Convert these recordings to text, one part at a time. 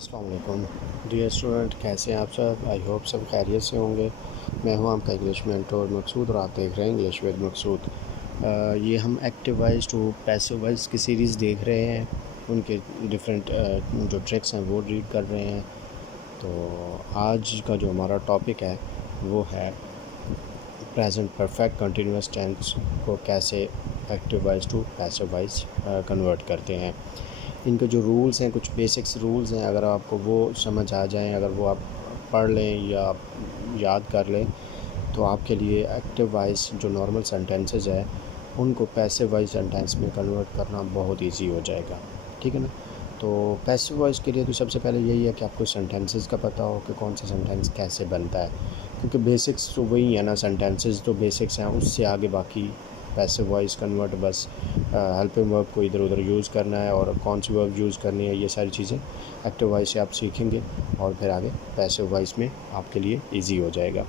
अस्सलाम वालेकुम dear student, कैसे हैं आप सब। आई होप सब खैरियत से होंगे। मैं हूं आपका इंग्लिश मेंटोर मकसूद और आप देख रहे हैं इंग्लिश विद मकसूद। ये हम active voice to passive voice की सीरीज़ देख रहे हैं। उनके डिफरेंट जो ट्रिक्स हैं वो रीड कर रहे हैं। तो आज का जो हमारा टॉपिक है वो है प्रेजेंट परफेक्ट कंटिन्यूस टेंस को कैसे active voice to passive voice convert करते हैं। इनके जो रूल्स हैं, कुछ बेसिक्स रूल्स हैं, अगर आपको वो समझ आ जाएं, अगर वो आप पढ़ लें या याद कर लें तो आपके लिए एक्टिव वॉइस जो नॉर्मल सेंटेंसेस है उनको पैसिव वॉइस सेंटेंस में कन्वर्ट करना बहुत इजी हो जाएगा। ठीक है ना। तो पैसिव वॉइस के लिए तो सबसे पहले यही है कि आपको सेंटेंसेस का पता हो कि कौन सा सेंटेंस कैसे बनता है, क्योंकि बेसिक्स तो वही है ना, सेंटेंसेस तो बेसिक्स हैं, उससे आगे बाकी पैसिव वॉइस कन्वर्ट बस हेल्पिंग वर्ब को इधर उधर यूज़ करना है और कौन सी वर्ब यूज़ करनी है, ये सारी चीज़ें एक्टिव वॉइस से आप सीखेंगे और फिर आगे पैसिव वॉइस में आपके लिए इजी हो जाएगा।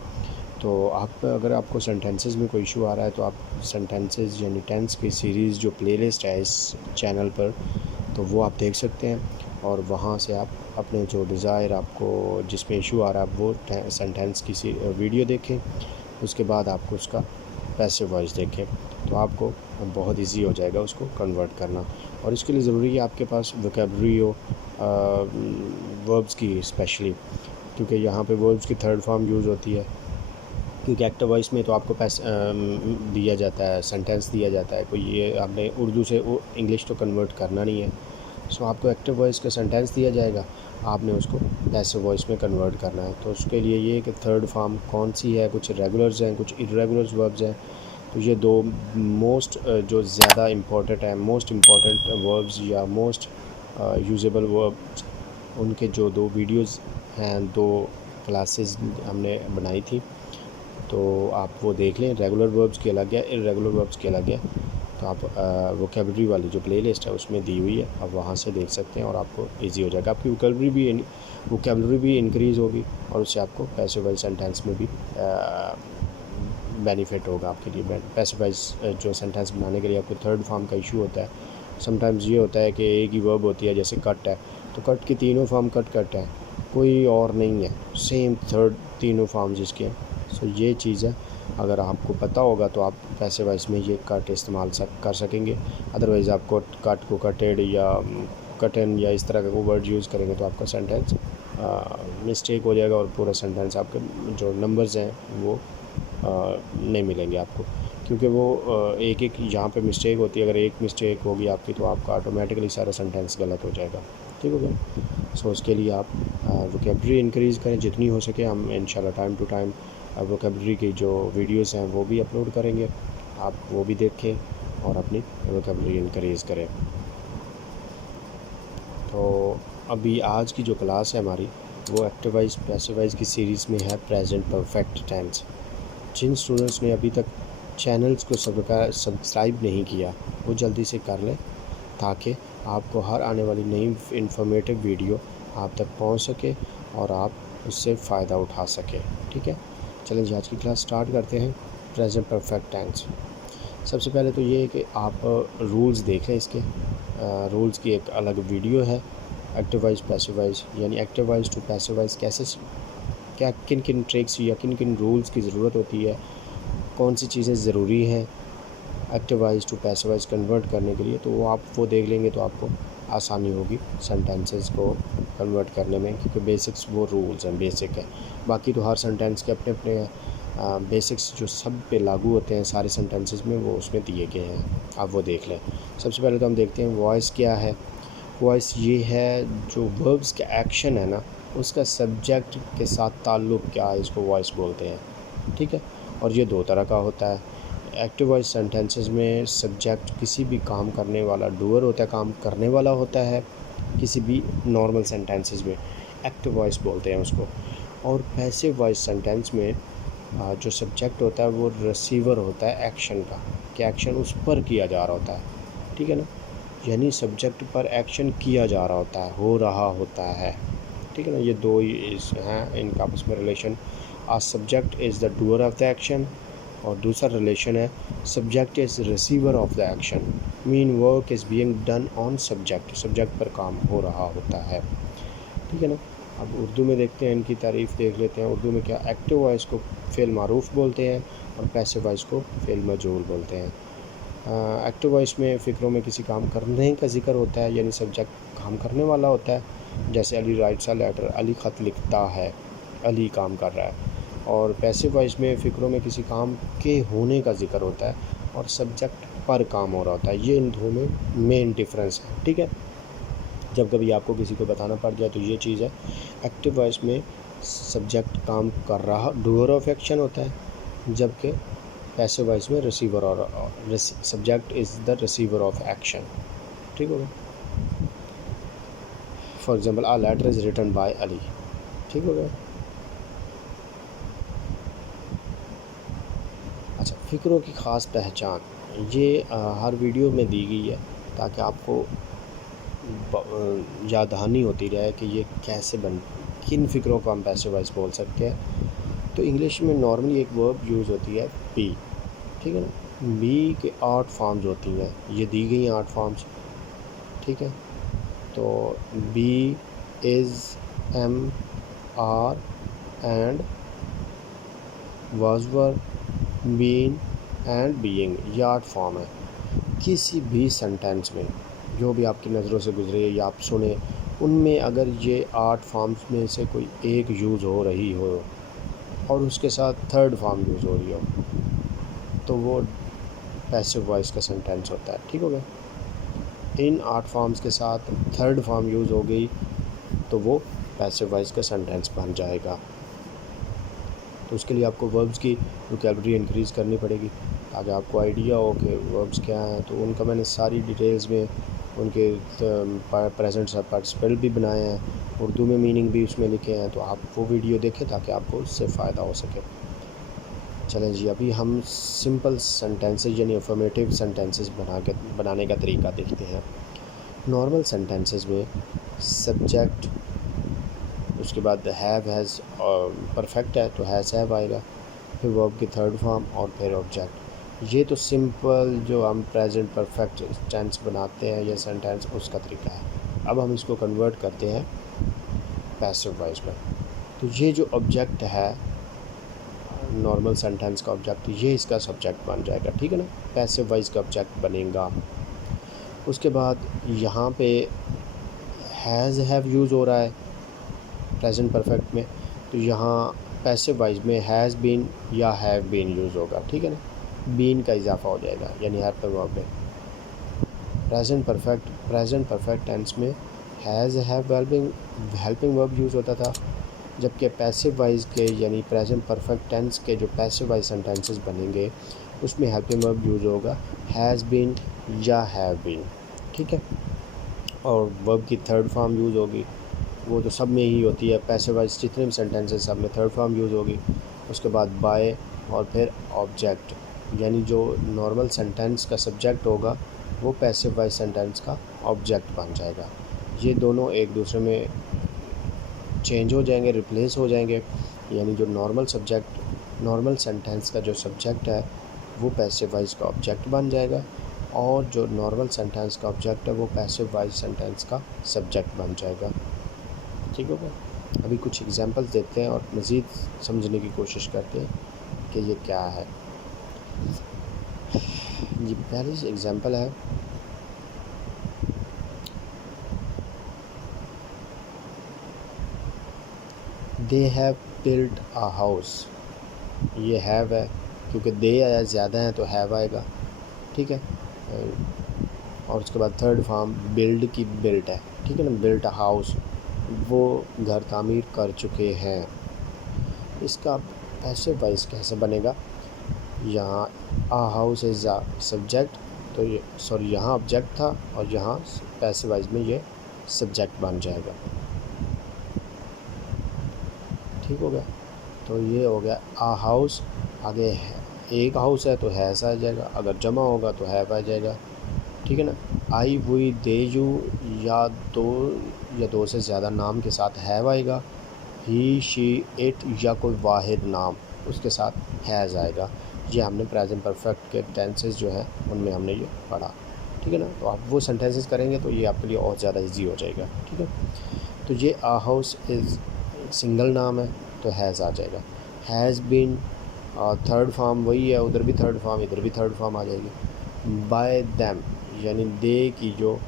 तो आप अगर आपको सेंटेंसेस में कोई इशू आ रहा है तो आप सेंटेंसेस यानी टेंस की सीरीज़ जो प्लेलिस्ट है इस चैनल पर, तो वो आप देख सकते हैं और वहाँ से आप अपने जो डिज़ायर आपको जिसमें इशू आ रहा है वो सेंटेंस की वीडियो देखें, उसके बाद आपको उसका पैसिव वॉइस देखें तो आपको बहुत इजी हो जाएगा उसको कन्वर्ट करना। और इसके लिए ज़रूरी है आपके पास वोकैबुलरी हो वर्ब्स की स्पेशली, क्योंकि यहाँ पे वर्ब्स की थर्ड फॉर्म यूज़ होती है। क्योंकि एक्टिव वॉइस में तो आपको दिया जाता है, सेंटेंस दिया जाता है, कोई ये आपने उर्दू से इंग्लिश तो कन्वर्ट करना नहीं है। सो आपको एक्टिव वॉइस का सेंटेंस दिया जाएगा, आपने उसको पैसिव वॉइस में कन्वर्ट करना है। तो उसके लिए ये कि थर्ड फॉर्म कौन सी है, कुछ रेगुलर्स हैं, कुछ इर्रेगुलर्स वर्ब्स हैं। तो ये दो मोस्ट जो ज़्यादा इम्पोर्टेंट है, मोस्ट इम्पोर्टेंट वर्ब्स या मोस्ट यूजेबल वर्ब्स, उनके जो दो वीडियोस हैं, दो क्लासेस हमने बनाई थी, तो आप वो देख लें। रेगुलर वर्ब्स की अलग है, इर्रेगुलर वर्ब्स की अलग है। तो आप वोकैबुलरी वाली जो प्लेलिस्ट है उसमें दी हुई है, आप वहाँ से देख सकते हैं और आपको इजी हो जाएगा। आपकी वोकैबुलरी भी इंक्रीज़ होगी और उससे आपको पैसिव वॉइस सेंटेंस में भी बेनिफिट होगा आपके लिए। पैसिव वॉइस जो सेंटेंस बनाने के लिए आपको थर्ड फॉर्म का इशू होता है। समटाइम्स ये होता है कि एक ही वर्ब होती है, जैसे कट है तो कट की तीनों फॉर्म कट है, कोई और नहीं है, सेम थर्ड तीनों फॉर्म जिसके हैं। सो ये चीज़ है, अगर आपको पता होगा तो आप पैसिव वॉइस में ये कट इस्तेमाल कर सकेंगे। अदरवाइज़ आप कट को कटेड या कटन या इस तरह का कोई वर्ड यूज़ करेंगे तो आपका सेंटेंस मिस्टेक हो जाएगा और पूरा सेंटेंस आपके जो नंबर्स हैं वो नहीं मिलेंगे आपको, क्योंकि वो एक एक यहाँ पे मिस्टेक होती है। अगर एक मिस्टेक होगी आपकी तो आपका ऑटोमेटिकली सारा सेंटेंस गलत हो जाएगा। ठीक हो गया। सो उसके लिए आप वोकैबुलरी इंक्रीज़ करें जितनी हो सके। हम इंशाल्लाह टाइम टू टाइम वोकैबुलरी की जो वीडियोस हैं वो भी अपलोड करेंगे, आप वो भी देखें और अपनी वोकैबुलरी इंक्रीज़ करें। तो अभी आज की जो क्लास है हमारी वो एक्टिव वॉइस पैसिव वॉइस की सीरीज़ में है प्रेजेंट परफेक्ट टेंस। जिन स्टूडेंट्स ने अभी तक चैनल्स को सब्सक्राइब नहीं किया वो जल्दी से कर लें, ताकि आपको हर आने वाली नई इन्फॉर्मेटिव वीडियो आप तक पहुंच सके और आप उससे फ़ायदा उठा सकें। ठीक है, चलें जी आज की क्लास स्टार्ट करते हैं। Present perfect tense. सबसे पहले तो ये है कि आप रूल्स देख लें। इसके रूल्स की एक अलग वीडियो है, एक्टिव वॉइस पैसिव वॉइस यानी active voice to passive voice कैसे, क्या किन किन ट्रिक्स या किन किन रूल्स की ज़रूरत होती है, कौन सी चीज़ें ज़रूरी हैं active voice to passive voice convert करने के लिए। तो वो आप वो देख लेंगे तो आपको आसानी होगी सेंटेंसेस को कन्वर्ट करने में, क्योंकि बेसिक्स वो रूल्स हैं, बेसिक है। बाकी तो हर सेंटेंस के अपने अपने बेसिक्स जो सब पे लागू होते हैं सारे सेंटेंसेस में, वो उसमें दिए गए हैं, आप वो देख लें। सबसे पहले तो हम देखते हैं वॉइस क्या है। वॉइस ये है जो वर्ब्स का एक्शन है ना, उसका सब्जेक्ट के साथ ताल्लुक़ क्या है, इसको वॉइस बोलते हैं। ठीक है, और ये दो तरह का होता है। एक्टिव वॉइस सेंटेंसेस में सब्जेक्ट किसी भी काम करने वाला डूअर होता है, काम करने वाला होता है। किसी भी नॉर्मल सेंटेंसेस में एक्टिव वॉइस बोलते हैं उसको। और पैसिव वॉइस सेंटेंस में जो सब्जेक्ट होता है वो रिसीवर होता है एक्शन का, कि एक्शन उस पर किया जा रहा होता है। ठीक है ना, यानी सब्जेक्ट पर एक्शन किया जा रहा होता है, हो रहा होता है। ठीक है ना, ये दो हैं, इनका आपस में relation. A subject is the doer of the action, और दूसरा रिलेशन है subject is receiver of the action, mean work is being done on subject, subject पर काम हो रहा होता है। ठीक है ना। अब उर्दू में देखते हैं, इनकी तारीफ़ देख लेते हैं। उर्दू में क्या, एक्टिव वॉइस को फ़िल मारूफ़ बोलते हैं और पैसिव वॉइस को फ़िल मजहूल बोलते हैं। एक्टिव वॉइस में फ़िक्रों में किसी काम करने का ज़िक्र होता है, यानी सब्जेक्ट काम करने वाला होता है। जैसे Ali writes a letter, Ali ख़त लिखता है, अली काम कर रहा है। और पैसिव वॉइस में फ़िक्रों में किसी काम के होने का ज़िक्र होता है और सब्जेक्ट पर काम हो रहा होता है। ये इन दोनों में मेन डिफरेंस है, ठीक है। जब कभी आपको किसी को बताना पड़ जाए तो ये चीज़ है। एक्टिव वॉइस में सब्जेक्ट काम कर रहा, डूअर ऑफ एक्शन होता है, जबकि पैसिव वॉइस में रिसीवर और subject is the receiver of action, ठीक हो गया। For example a letter is written by Ali, ठीक हो गया। अच्छा, फ़िक्रों की ख़ास पहचान, ये हर वीडियो में दी गई है ताकि आपको याद दहानी होती रहे कि ये कैसे किन फ़िक्रों को हम पैसिव वॉइस बोल सकते हैं। तो इंग्लिश में नॉर्मली एक वर्ब यूज़ होती है बी, ठीक है ना। बी के 8 फॉर्म्स होती हैं, ये दी गई हैं 8 फॉर्म्स, ठीक है। तो be, is, am, are and, was were, been and being, ये 8 फॉर्म है। किसी भी सेंटेंस में जो भी आपकी नज़रों से गुजरे या आप सुने, उनमें अगर ये 8 फॉर्म्स में से कोई एक यूज़ हो रही हो और उसके साथ थर्ड फॉर्म यूज़ हो रही हो, तो वो पैसिव वॉइस का सेंटेंस होता है, ठीक हो गया। इन 8 फॉर्म्स के साथ थर्ड फॉर्म यूज़ हो गई तो वो पैसिव वॉइस का सेंटेंस बन जाएगा। तो उसके लिए आपको वर्ब्स की वोकैबुलरी इंक्रीज़ करनी पड़ेगी ताकि आपको आइडिया हो कि वर्ब्स क्या हैं। तो उनका मैंने सारी डिटेल्स में उनके प्रेजेंट सब पार्टिसिपल भी बनाए हैं, उर्दू में मीनिंग भी उसमें लिखे हैं। तो आप वो वीडियो देखें ताकि आपको उससे फ़ायदा हो सके। चलें जी, अभी हम सिंपल सेंटेंसेस यानी अफर्मेटिव सेंटेंसेस बनाने का तरीका देखते हैं। नॉर्मल सेंटेंसेस में सब्जेक्ट, उसके बाद हैव हैज़, परफेक्ट है तो हैज़ हैव आएगा, फिर वर्ब की थर्ड फॉर्म और फिर ऑब्जेक्ट। ये तो सिंपल जो हम प्रेजेंट परफेक्ट टेंस बनाते हैं ये सेंटेंस, उसका तरीका है। अब हम इसको कन्वर्ट करते हैं पैसिव वॉइस में। तो ये जो ऑब्जेक्ट है, नॉर्मल सेंटेंस का ऑब्जेक्ट, ये इसका सब्जेक्ट बन जाएगा, ठीक है ना। पैसिव वॉइस का ऑब्जेक्ट बनेगा। उसके बाद यहाँ पे हैज़ हैव यूज़ हो रहा है प्रेजेंट परफेक्ट में, तो यहाँ पैसिव वॉइस में हैज़ बीन या हैव बीन यूज़ होगा, ठीक है ना। बीन का इजाफा हो जाएगा यानी हेल्पिंग वर्ब में। प्रेजेंट परफेक्ट टेंस में has have helping verb use होता था, जबकि पैसिव वॉइस के यानी प्रेजेंट परफेक्ट टेंस के जो पैसिव वॉइस सेंटेंसेस बनेंगे उसमें हेल्पिंग वर्ब यूज़ होगा हैज़ बीन या हैव बीन, ठीक है। और वर्ब की थर्ड फॉर्म यूज़ होगी, वो तो सब में ही होती है। पैसिव वॉइस जितने भी सेंटेंसेस सब में थर्ड फॉर्म यूज़ होगी। उसके बाद बाय और फिर ऑब्जेक्ट, यानी जो नॉर्मल सेंटेंस का सब्जेक्ट होगा वो पैसिव वॉइस सेंटेंस का ऑब्जेक्ट बन जाएगा। ये दोनों एक दूसरे में चेंज हो जाएंगे, रिप्लेस हो जाएंगे, यानी जो नॉर्मल सेंटेंस का जो सब्जेक्ट है वो पैसिव वॉइस का ऑब्जेक्ट बन जाएगा और जो नॉर्मल सेंटेंस का ऑब्जेक्ट है वो पैसिव वॉइस सेंटेंस का सब्जेक्ट बन जाएगा, ठीक हो गया। अभी कुछ एग्जांपल्स देखते हैं और मज़ीद समझने की कोशिश करते हैं कि ये क्या है। ये पहली एग्जांपल है, they have built a house. ये हैव है क्योंकि दे आया ज़्यादा है तो हैव आएगा, ठीक है। और उसके बाद थर्ड फॉर्म बिल्ड की बिल्ट है, ठीक है ना। बिल्ट अ हाउस, वो घर तामीर कर चुके हैं। इसका पैसिव वॉइस कैसे बनेगा, यहाँ आ हाउस इज़ आ सब्जेक्ट, तो ये यहाँ ऑब्जेक्ट था और यहाँ पैसिव वॉइस में ये सब्जेक्ट बन जाएगा, ठीक हो गया। तो ये हो गया आ हाउस, आगे है एक हाउस है तो हैज़ आ जाएगा, अगर जमा होगा तो हैव आ जाएगा, ठीक है ना। आई हुई दे यू या दो से ज़्यादा नाम के साथ हैव आएगा। ही शी इट या कोई वाहिद नाम उसके साथ हैज़ आएगा। ये हमने प्रेजेंट परफेक्ट के टेंसेस जो हैं उनमें हमने ये पढ़ा, ठीक है ना। तो आप वो सेंटेंसेस करेंगे तो ये आपके लिए और ज़्यादा इजी हो जाएगा, ठीक है। तो ये आ हाउस इज़ सिंगल नाम है तो हैज़ आ जाएगा। हैज़ बीन थर्ड फॉर्म वही है, उधर भी थर्ड फॉर्म इधर भी थर्ड फॉर्म आ जाएगी। बाय दैम यानी दे की जो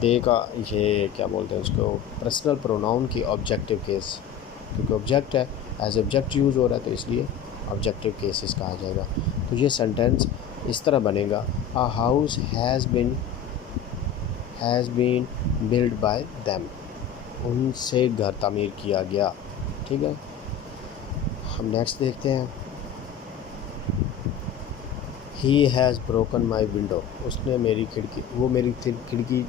दे का ये क्या बोलते हैं उसको पर्सनल प्रोनाउन की ऑब्जेक्टिव केस, क्योंकि ऑब्जेक्ट है एज ऑब्जेक्ट यूज़ हो रहा है तो इसलिए ऑब्जेक्टिव केसेस कहा जाएगा। तो ये सेंटेंस इस तरह बनेगा, a house has been build by them, उनसे घर तामीर किया गया। ठीक है, हम नेक्स्ट देखते हैं। He has broken my window, उसने मेरी खिड़की, वो मेरी खिड़की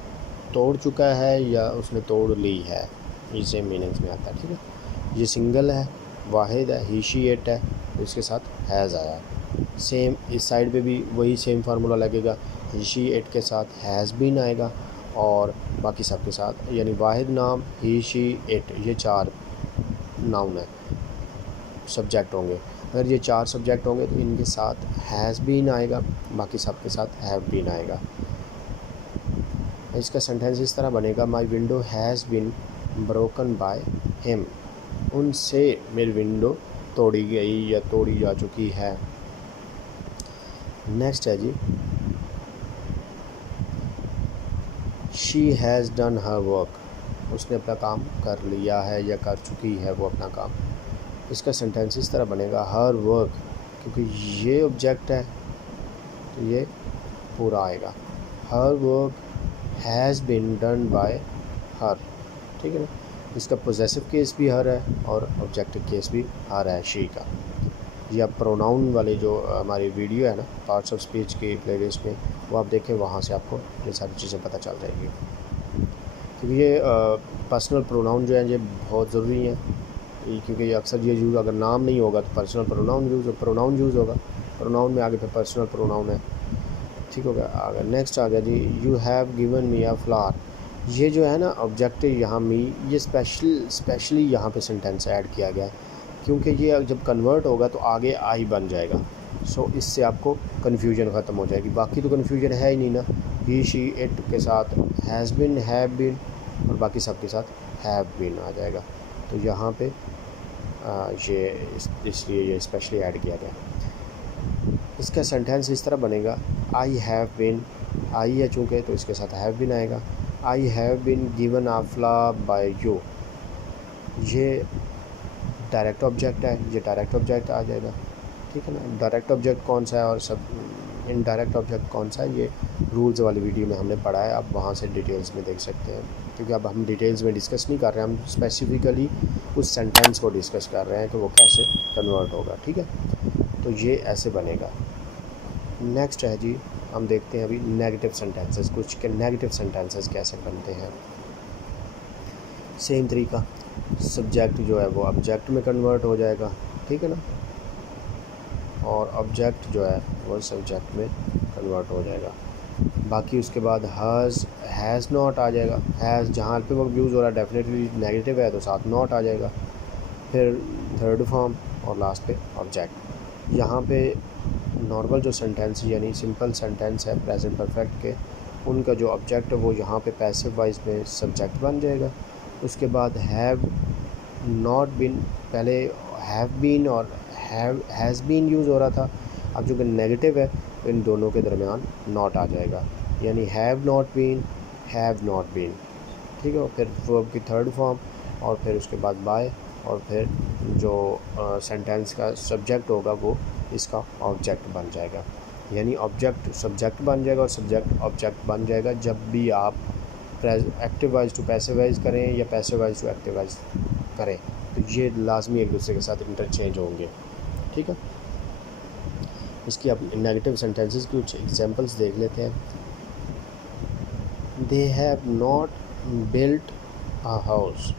तोड़ चुका है या उसने तोड़ ली है, ये सेम मीनिंग्स में आता है। ठीक है, ये सिंगल है, वाहिद है, ही शी इट है, इसके साथ हैज़ आया। सेम इस साइड पे भी वही सेम फार्मूला लगेगा, ही शी इट के साथ हैज़ बीन आएगा और बाकी सब के साथ, यानी वाहिद नाम ही शी इट ये 4 नाउन है, सब्जेक्ट होंगे। अगर ये 4 सब्जेक्ट होंगे तो इनके साथ हैज़ बीन आएगा, बाकी सब के साथ हैव बीन आएगा। इसका सेंटेंस इस तरह बनेगा, my window has been broken by him, उनसे मेरी विंडो तोड़ी गई या तोड़ी जा चुकी है। नेक्स्ट है जी, she has done her work, उसने अपना काम कर लिया है या कर चुकी है वो अपना काम। इसका सेंटेंस इस तरह बनेगा, हर वर्क, क्योंकि ये ऑब्जेक्ट है तो ये पूरा आएगा, her work has been done by her. ठीक है ना, इसका पोजेसिव केस भी हर है और ऑब्जेक्टिव केस भी हर है शी का। या प्रोनाउन वाले जो हमारी वीडियो है ना पार्ट्स ऑफ स्पीच की प्लेलिस्ट में, वो आप देखें, वहाँ से आपको ये सारी चीज़ें पता चल जाएगी। क्योंकि ये पर्सनल प्रोनाउन जो है ये बहुत ज़रूरी है, क्योंकि अक्सर ये यूज़, अगर नाम नहीं होगा तो पर्सनल प्रोनाउन यूज़ होगा, प्रोनाउन में आगे फिर पर्सनल प्रोनाउन है। ठीक हो गया, आगे नेक्स्ट आ गया जी, you have given me a flower, ये जो है ना ऑब्जेक्टिव यहाँ मी, ये स्पेशली यहाँ पे सेंटेंस ऐड किया गया है, क्योंकि ये जब कन्वर्ट होगा तो आगे आई बन जाएगा। सो इससे आपको कन्फ्यूजन ख़त्म हो जाएगी, बाकी तो कन्फ्यूजन है ही नहीं ना, ही शी इट के साथ हैज़ बिन, हैव बिन और बाकी सब के साथ हैव बिन आ जाएगा। तो यहाँ पे ये इसलिए ये स्पेशली ऐड किया गया। इसका सेंटेंस इस तरह बनेगा, आई हैव बिन, आई है चूँकि तो इसके साथ हैव बिन आएगा, I have been given a flower by you, ये डायरेक्ट ऑब्जेक्ट है, ये डायरेक्ट ऑब्जेक्ट आ जाएगा। ठीक है ना, डायरेक्ट ऑब्जेक्ट कौन सा है और सब इनडायरेक्ट ऑब्जेक्ट कौन सा है, ये रूल्स वाली वीडियो में हमने पढ़ा है, आप वहाँ से डिटेल्स में देख सकते हैं। क्योंकि अब हम डिटेल्स में डिस्कस नहीं कर रहे हैं, हम स्पेसिफिकली उस सेंटेंस को डिस्कस कर रहे हैं कि वो कैसे कन्वर्ट होगा। ठीक है, तो ये ऐसे बनेगा। नेक्स्ट है जी, हम देखते हैं अभी नेगेटिव सेंटेंसेस, कुछ के नेगेटिव सेंटेंसेस कैसे बनते हैं। सेम तरीका, सब्जेक्ट जो है वो ऑब्जेक्ट में कन्वर्ट हो जाएगा। ठीक है ना, और ऑब्जेक्ट जो है वो सब्जेक्ट में कन्वर्ट हो जाएगा। बाकी उसके बाद हैज़ नॉट आ जाएगा, हैज़ जहाँ पे वर्ब यूज़ हो रहा है डेफिनेटली नेगेटिव है तो साथ नॉट आ जाएगा, फिर थर्ड फॉर्म और लास्ट पे ऑब्जेक्ट। यहाँ पे नॉर्मल जो सेंटेंस यानी सिंपल सेंटेंस है प्रेजेंट परफेक्ट के, उनका जो ऑब्जेक्ट है वो यहाँ पे पैसिव वाइज में सब्जेक्ट बन जाएगा। उसके बाद हैव नॉट बीन, पहले हैव बीन और हैज़ बीन यूज़ हो रहा था, अब जो कि नेगेटिव है तो इन दोनों के दरमियान नॉट आ जाएगा, यानी have not been, have not been. ठीक है, फिर वर्ब की थर्ड फॉर्म और फिर उसके बाद बाय और फिर जो सेंटेंस का सब्जेक्ट होगा वो इसका ऑब्जेक्ट बन जाएगा, यानी ऑब्जेक्ट सब्जेक्ट बन जाएगा और सब्जेक्ट ऑब्जेक्ट बन जाएगा जब भी आप active voice to passive voice करें या passive voice to active voice करें, तो ये लाजमी एक दूसरे के साथ इंटरचेंज होंगे। ठीक है, इसकी अब नेगेटिव सेंटेंसेस की कुछ एग्जांपल्स देख लेते हैं। They have not built a house,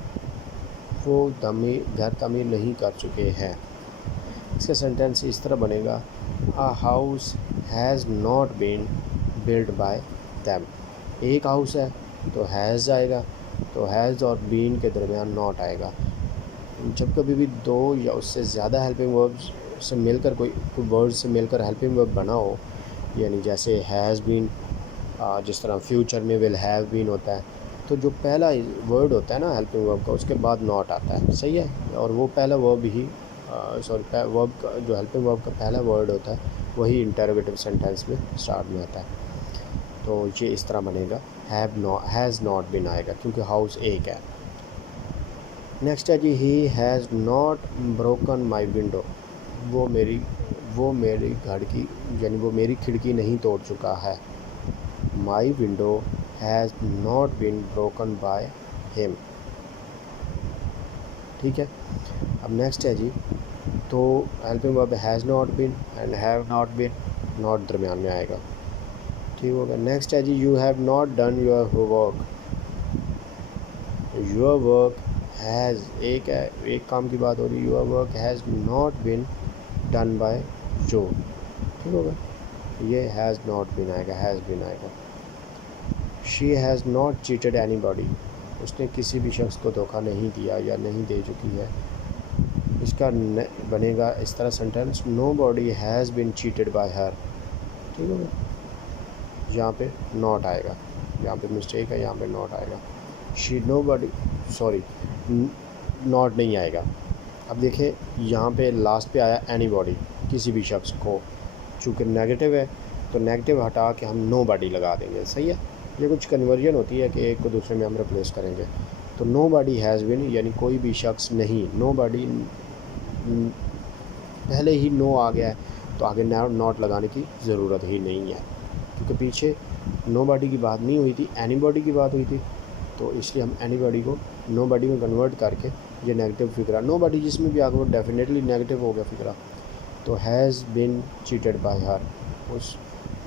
वो घर तामीर नहीं कर चुके हैं। इसका सेंटेंस इस तरह बनेगा, a house has not been built by them, एक हाउस है तो हैज़ आएगा, तो हैज़ और बीन के दरमियान नॉट आएगा। जब कभी भी दो या उससे ज़्यादा हेल्पिंग वर्ब्स से मिलकर कोई वर्ड से मिलकर हेल्पिंग वर्ब बना हो, यानी जैसे हैज़ बीन, जिस तरह फ्यूचर में विल हैव बीन होता है, तो जो पहला वर्ड होता है ना हेल्पिंग वर्ब का, उसके बाद नॉट आता है, सही है। और वो पहला वर्ब ही वर्ब का जो हेल्पिंग वर्ब का पहला वर्ड होता है वही इंटरोगेटिव सेंटेंस में स्टार्ट में आता है। तो ये इस तरह बनेगा, हैज़ नॉट बीन आएगा क्योंकि हाउस एक है। नेक्स्ट है जी, he has not broken my window. वो मेरी घर की यानी वो मेरी खिड़की नहीं तोड़ चुका है। My window has not been broken by him. ठीक है। अब नेक्स्ट है जी, तो helping verb has not been and have not been, not दरमियान में आएगा। ठीक होगा। नेक्स्ट है जी, you have not done your work. Your work has एक काम की बात हो रही है, your work has not been done by जो। ठीक होगा। ये हैज़ नॉट बीन आएगा, हैज़ बीन आएगा। She has not cheated any body. उसने किसी भी शख्स को धोखा नहीं दिया या नहीं दे चुकी है। इसका बनेगा इस तरह sentence, nobody has been cheated by her. ठीक होगा। यहाँ पे नॉट आएगा, यहाँ पे मिस्टेक है, यहाँ पे नॉट आएगा। She know body sorry not नहीं आएगा। अब देखें यहाँ पे लास्ट पे आया एनी बॉडी, किसी भी शख्स को, चूँकि नेगेटिव है तो नेगेटिव हटा के हम नो बॉडी लगा देंगे, सही है। ये कुछ कन्वर्जन होती है कि एक को दूसरे में हम रिप्लेस करेंगे। तो नो बॉडी हैज़ बीन यानी कोई भी शख्स नहीं, नो बॉडी पहले ही नो आ गया है तो आगे नॉट लगाने की ज़रूरत ही नहीं है, क्योंकि पीछे नो बॉडी की बात नहीं हुई थी, एनी बॉडी की बात हुई थी। तो इसलिए हम एनी बॉडी को नो बॉडी में कन्वर्ट करके ये नेगेटिव फिक्रा, नो बॉडी जिसमें भी आगे वो डेफिनेटली नेगेटिव हो गया फिक्रा। तो हैज़ बिन चीटेड बाय हर, उस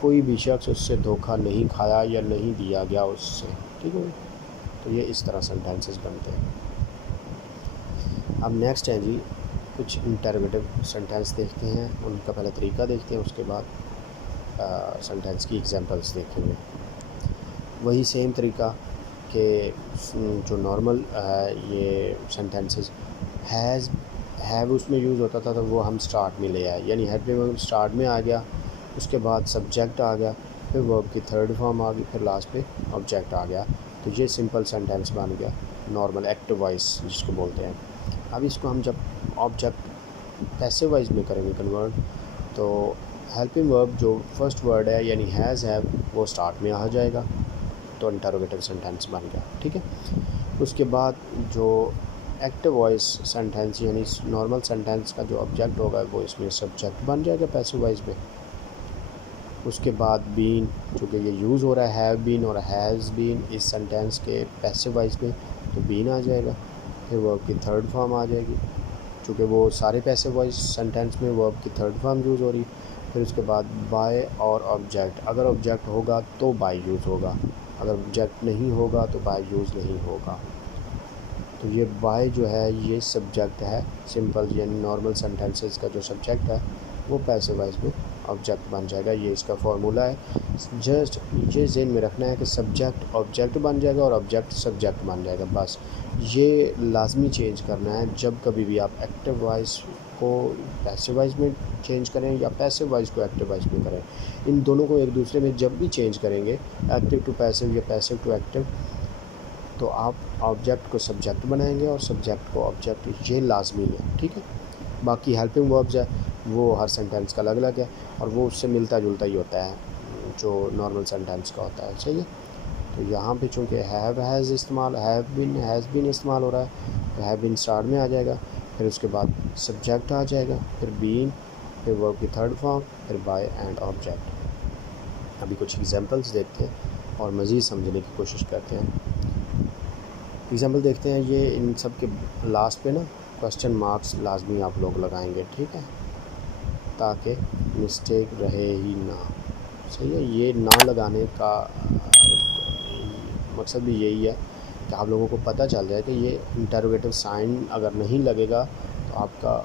कोई भी शख्स उससे धोखा नहीं खाया या नहीं दिया गया उससे। ठीक है। तो ये इस तरह सेंटेंसेस बनते हैं। अब नेक्स्ट है जी, कुछ इंटरोगेटिव सेंटेंस देखते हैं, उनका पहले तरीका देखते हैं, उसके बाद सेंटेंस की एग्जांपल्स देखेंगे। वही सेम तरीका कि जो नॉर्मल ये सेंटेंसेस हैव उसमें यूज़ होता था तो वो हम स्टार्ट में ले आए, यानी हेल्पिंग वर्ब स्टार्ट में आ गया, उसके बाद सब्जेक्ट आ गया, फिर वर्ब की थर्ड फॉर्म आ गई, फिर लास्ट पे ऑब्जेक्ट आ गया। तो ये सिंपल सेंटेंस बन गया, नॉर्मल एक्टिव वॉइस जिसको बोलते हैं। अब इसको हम जब ऑब्जेक्ट पैसिव वॉइस में करेंगे कन्वर्ट, तो हेल्पिंग वर्ब जो फर्स्ट वर्ड है यानी हैज़ हैव वो स्टार्ट में आ जाएगा, तो इंटरोगेटिव सेंटेंस बन गया। ठीक है। उसके बाद जो एक्टिव वॉइस सेंटेंस यानी नॉर्मल सेंटेंस का जो ऑब्जेक्ट होगा वो इसमें सब्जेक्ट बन जाएगा पैसिव वॉइस में। उसके बाद बीन, चूँकि ये यूज़ हो रहा है हैव बीन और हैज़ बीन इस सेंटेंस के पैसिव वॉइस में, तो बीन आ जाएगा। फिर वर्ब की थर्ड फॉर्म आ जाएगी, चूँकि वो सारे पैसिव वॉइस सेंटेंस में वर्ब की थर्ड फॉर्म यूज़ हो रही। फिर उसके बाद बाय और ऑब्जेक्ट, अगर ऑब्जेक्ट होगा तो बाय यूज़ होगा, अगर ऑब्जेक्ट नहीं होगा तो बाय यूज़ नहीं होगा। तो ये बाय जो है ये सब्जेक्ट है, सिंपल यानी नॉर्मल सेंटेंसेस का जो सब्जेक्ट है वो पैसिव वॉइस में ऑब्जेक्ट बन जाएगा। ये इसका फार्मूला है, जस्ट ये ज़हन में रखना है कि सब्जेक्ट ऑब्जेक्ट बन जाएगा और ऑब्जेक्ट सब्जेक्ट बन जाएगा, बस ये लाजमी चेंज करना है। जब कभी भी आप एक्टिव वॉइस को पैसिव वॉइस में चेंज करें या पैसिव वॉइस को एक्टिव वॉइस में करें, इन दोनों को एक दूसरे में जब भी चेंज करेंगे, एक्टिव टू पैसिव या पैसिव टू एक्टिव, तो आप ऑब्जेक्ट को सब्जेक्ट बनाएंगे और सब्जेक्ट को ऑब्जेक्ट, ये लाजमी है। ठीक है। बाकी हेल्पिंग वर्ब्स है वो हर सेंटेंस का अलग अलग है और वो उससे मिलता जुलता ही होता है जो नॉर्मल सेंटेंस का होता है, सही है। तो यहाँ पे चूँकि हैव हैज़ इस्तेमाल, हैज़ बीन इस्तेमाल हो रहा है, तो हैव बीन स्टार्ट में आ जाएगा, फिर उसके बाद सब्जेक्ट आ जाएगा, फिर बीन, फिर वर्ब की थर्ड फॉर्म, फिर बाय एंड ऑब्जेक्ट। अभी कुछ एग्जांपल्स देखते हैं और मज़ीद समझने की कोशिश करते हैं। एग्जांपल देखते हैं, ये इन सब के लास्ट पे ना क्वेश्चन मार्क्स लाजमी आप लोग लगाएंगे, ठीक है, ताकि मिस्टेक रहे ही ना, सही है। ये ना लगाने का मकसद भी यही है कि आप लोगों को पता चल जाए कि ये इंटरोगेटिव साइन अगर नहीं लगेगा तो आपका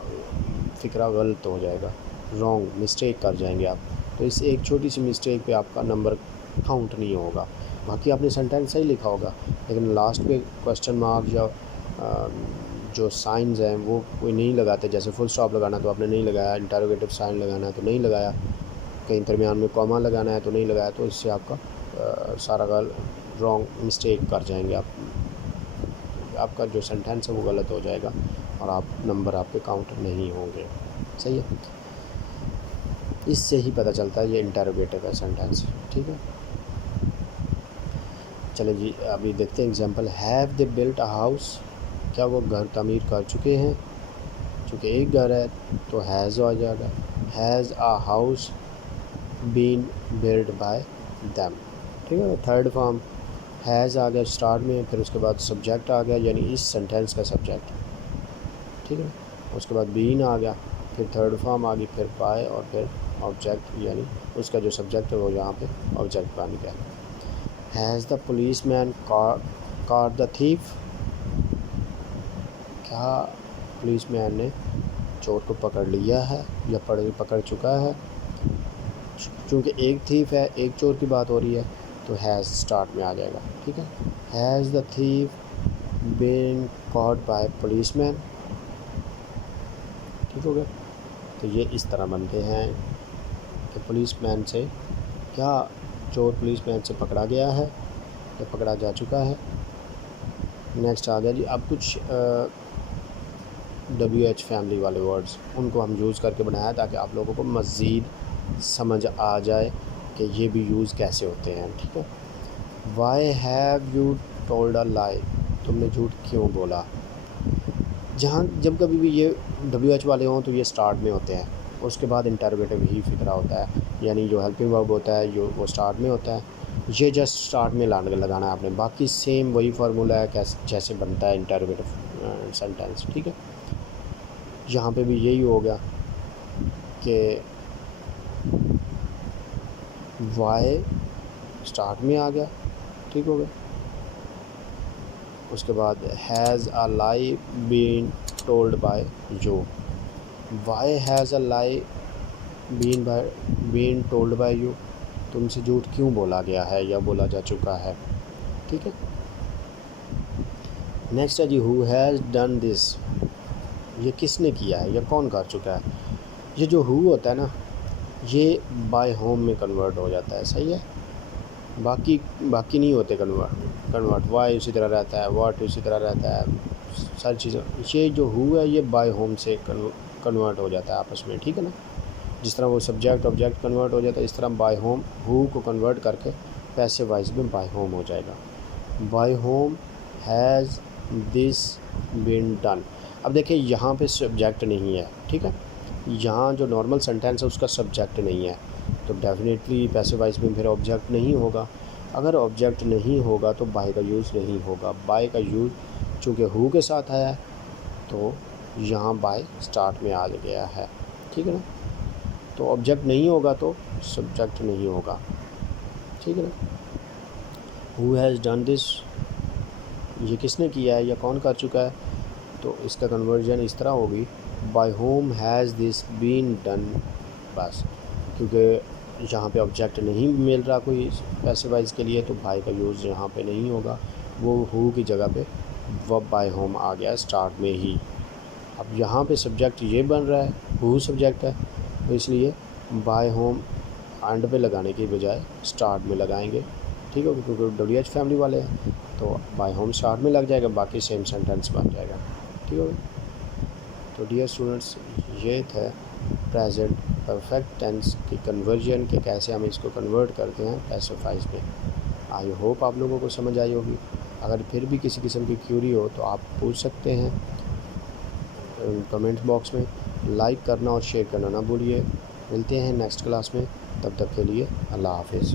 फ़िक्रा गलत हो जाएगा, रॉन्ग मिस्टेक कर जाएंगे आप। तो इस एक छोटी सी मिस्टेक पे आपका नंबर काउंट नहीं होगा, बाकी आपने सेंटेंस सही लिखा होगा, लेकिन लास्ट पे क्वेश्चन मार्क या जो साइंस हैं वो कोई नहीं लगाते। जैसे फुल स्टॉप लगाना तो आपने नहीं लगाया, इंटरोगेटिव साइन लगाना है तो नहीं लगाया, कहीं दरमियान में कॉमा लगाना है तो नहीं लगाया, तो इससे आपका सारा रॉन्ग मिस्टेक कर जाएंगे आप, आपका जो सेंटेंस है वो गलत हो जाएगा और आप नंबर आपके काउंट नहीं होंगे। सही है, इससे ही पता चलता है ये इंटरोगेटिव है सेंटेंस। ठीक है, चले जी अभी देखते हैं example. Have they built a house, क्या वो घर तामीर कर चुके हैं? चूँकि एक घर है तो हैज़ आ जाएगा। Has a house been build by them. ठीक है, थर्ड फॉर्म हैज़ आ गया स्टार्ट में, फिर उसके बाद सब्जेक्ट आ गया यानी इस सेंटेंस का सब्जेक्ट। ठीक है, उसके बाद बीन आ गया, फिर थर्ड फॉर्म आ गई, फिर बाय और फिर ऑब्जेक्ट यानी उसका जो सब्जेक्ट है वो यहाँ पे ऑब्जेक्ट बन गया। Has the police man caught the thief, क्या पुलिस मैन ने चोर को पकड़ लिया है या पकड़ चुका है? चूँकि एक थीफ है, एक चोर की बात हो रही है तो हैज़ स्टार्ट में आ जाएगा। ठीक है, has the thief been caught by policeman. ठीक हो गया, तो ये इस तरह बनते हैं कि पुलिसमैन से, क्या चोर पुलिसमैन से पकड़ा गया है या पकड़ा जा चुका है। नेक्स्ट आ गया जी, अब कुछ WH फैमिली वाले वर्ड्स उनको हम यूज़ करके बनाया ताकि आप लोगों को मज़ीद समझ आ जाए कि ये भी यूज़ कैसे होते हैं। ठीक है, why have you told a lie, तुमने झूठ क्यों बोला? जहाँ जब कभी भी ये WH वाले हों तो ये स्टार्ट में होते हैं, उसके बाद इंटरोगेटिव ही फिक्रा होता है, यानी जो हेल्पिंग वर्ब होता है जो वो स्टार्ट में होता है, ये जस्ट स्टार्ट में लगाना है आपने। बाकी सेम वही फार्मूला है कैसे जैसे बनता है इंटरोगेटिव सेंटेंस। ठीक है, यहाँ पे भी यही हो गया कि वाई स्टार्ट में आ गया। ठीक हो गया, उसके बाद has a lie been told by you, why has a lie been told by you, तुमसे झूठ क्यों बोला गया है या बोला जा चुका है। ठीक है, नेक्स्ट है जी, हु हैज़ डन दिस, ये किसने किया है या कौन कर चुका है। ये जो हु होता है ना ये बाय होम में कन्वर्ट हो जाता है। सही है, बाकी नहीं होते कन्वर्ट। वाई उसी तरह रहता है, वाट उसी तरह रहता है, सारी चीज़ें। ये जो हु है ये बाय होम से कन्वर्ट हो जाता है आपस में। ठीक है ना, जिस तरह वो सब्जेक्ट ऑब्जेक्ट कन्वर्ट हो जाता है इस तरह बाय होम हु को कन्वर्ट करके पैसिव वाइज में बाय होम हो जाएगा। By whom has this been done. अब देखिए यहाँ पे सब्जेक्ट नहीं है। ठीक है, यहाँ जो नॉर्मल सेंटेंस है उसका सब्जेक्ट नहीं है तो डेफिनेटली पैसिव वाइज में फिर ऑब्जेक्ट नहीं होगा। अगर ऑब्जेक्ट नहीं होगा तो बाय का यूज़ नहीं होगा। बाय का यूज़ चूँकि हु के साथ आया है तो यहाँ बाय स्टार्ट में आ गया है। ठीक है ना, तो ऑब्जेक्ट नहीं होगा तो सब्जेक्ट नहीं होगा। ठीक है ना, हु हैज़ डन दिस, ये किसने किया है या कौन कर चुका है, तो इसका कन्वर्जन इस तरह होगी by whom has this been done. बस, क्योंकि यहाँ पे ऑब्जेक्ट नहीं मिल रहा कोई पैसिव वाइज के लिए तो बाय का यूज़ यहाँ पे नहीं होगा, वो हु की जगह पे वर्ब बाय होम आ गया स्टार्ट में ही। अब यहाँ पे सब्जेक्ट ये बन रहा है, हु सब्जेक्ट है तो इसलिए बाय होम एंड पे लगाने की बजाय स्टार्ट में लगाएंगे। ठीक है, क्योंकि WH फैमिली वाले हैं तो बाय होम स्टार्ट में लग जाएगा, बाकी सेम सेंटेंस बन जाएगा। ठीक है, तो डियर स्टूडेंट्स ये थे प्रेजेंट परफेक्ट टेंस की कन्वर्जन के कैसे हम इसको कन्वर्ट करते हैं पैसिव वॉइस में। आई होप आप लोगों को समझ आई होगी। अगर फिर भी किसी किस्म की क्यूरी हो तो आप पूछ सकते हैं कमेंट बॉक्स में। लाइक करना और शेयर करना ना भूलिए। मिलते हैं नेक्स्ट क्लास में, तब तक के लिए अल्लाह हाफिज़।